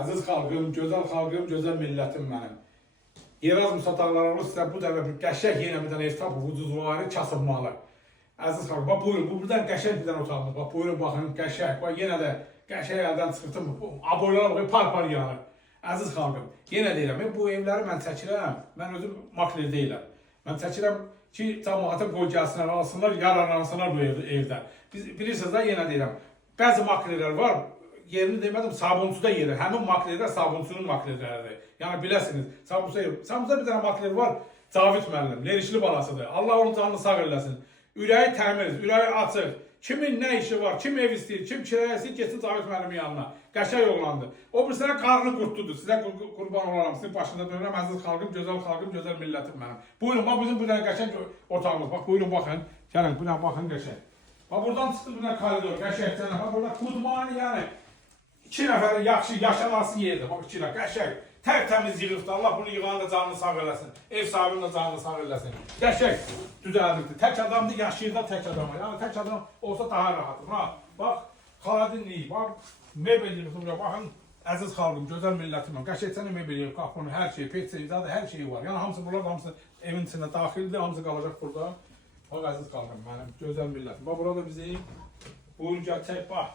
Əziz xalqım, gözəl millətim mənim. Erasmus otaqları sizə bu dəfə bir qəşəng yenə bir dənə ev tapıb ucuzluğu kasıbmalı. Əziz xalqım, bax buyurun, buradan qəşəng bir dənə otağımız. Bax buyurun, baxın, qəşəng. Bax yenə də qəşəng əldən çıxırtım. Aboylara baxın, par-par yanır. Əziz xalqım, yenə deyirəm, bu evləri mən çəkirəm, mən özüm makler deyiləm. Mən çəkirəm ki, cəmaatın qoy gəlsinlər, alsınlar, yararlansınlar bu evdə. Bilirsiniz də, yenə deyirəm, bəzi maklerlər var, yerini demədim, sabunçuda yeri. Həmin maklerlər sabunçunun maklerləridir. Yəni biləsiniz, sabunçuda bir dənə makler var, Cavid müəllim, Lerişli balasıdır. Allah onun canını sağ eləsin. Ürəyi təmiz, ürəyi açıq. Kimin nə işi var, kim ev istəyir, kim kiraya istəyir, getsin Cavid müəllimin yanına. Qəşəng oğlandır. O bir sənə qarnı qurtludur. Sizə qurban olaram, sizin başında dönürəm, əziz xalqım, gözəl millətim mənim. Buyurun, bax bizim bir dənə qəşəng otağımız. Bax buyurun, baxın. Gəlin, bir dənə baxın qəşəng. Bax buradan çıxdı bir dənə koridor, qəşəng cənə. Bax burada kudmani yəni. 2 nəfərin yaxşı yaşaması yerdir. Bax 2 nəfər, qəşəng. Tərtəmiz yığıbdır. Allah bunu yığanı da canını sağ eləsin. Ev sahibinin də canını sağ eləsin. Qəşəng düzəldibdir. Tək adamdır, yaşayır da tək adamı. Yəni tək adam olsa daha rahatdır. Bax, xaladinlik, bax, mebel yığıbdır. Baxın, əziz xalqım, gözəl millətim. Qəşəngcə mebel yığıb, qapını, hər şey, peçeyizadır, hər şeyi var. Yəni hamısı bunlar, hamısı evin içində daxildir, hamısı qalacaq burada. Bax, əziz xalqım mənim, gözəl millətim. Bax, burada bizi buyurun gəl, çək, bax,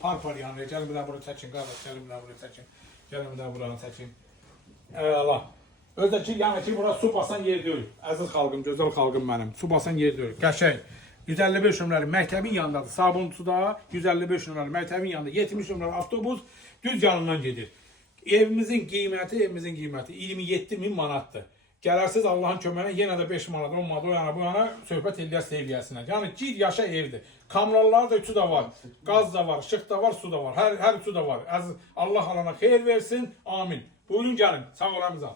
par-par yanır. Gəlin bir də buraya çəkin, qardaş, gəlin bir də buraya çəkin. Gəlin bir də buranı çəkin. Allah. Özdəki, yəni ki, bura su basan yer deyil. Əziz xalqım, gözəl xalqım mənim. Su basan yer deyil. Qəşəng. 155 nömrəli məktəbin yanındadır. Sabunçuda 155 nömrəli məktəbin yanında 70 nömrəli avtobus düz yanından gedir. Evimizin qiyməti 27.000 manatdır. Gələrsiz Allahın köməyinə yenə də 5 manat, 10 manat o yana bu yana söhbət eləyəsinə. Yəni gir yaşa evdir. Kameralar da üçü də var. Qaz da var, işıq da var, su da var. Hər üçü də var. Allah alana xeyir versin. Amin. Buyurun gəlin. Sağ olamıza.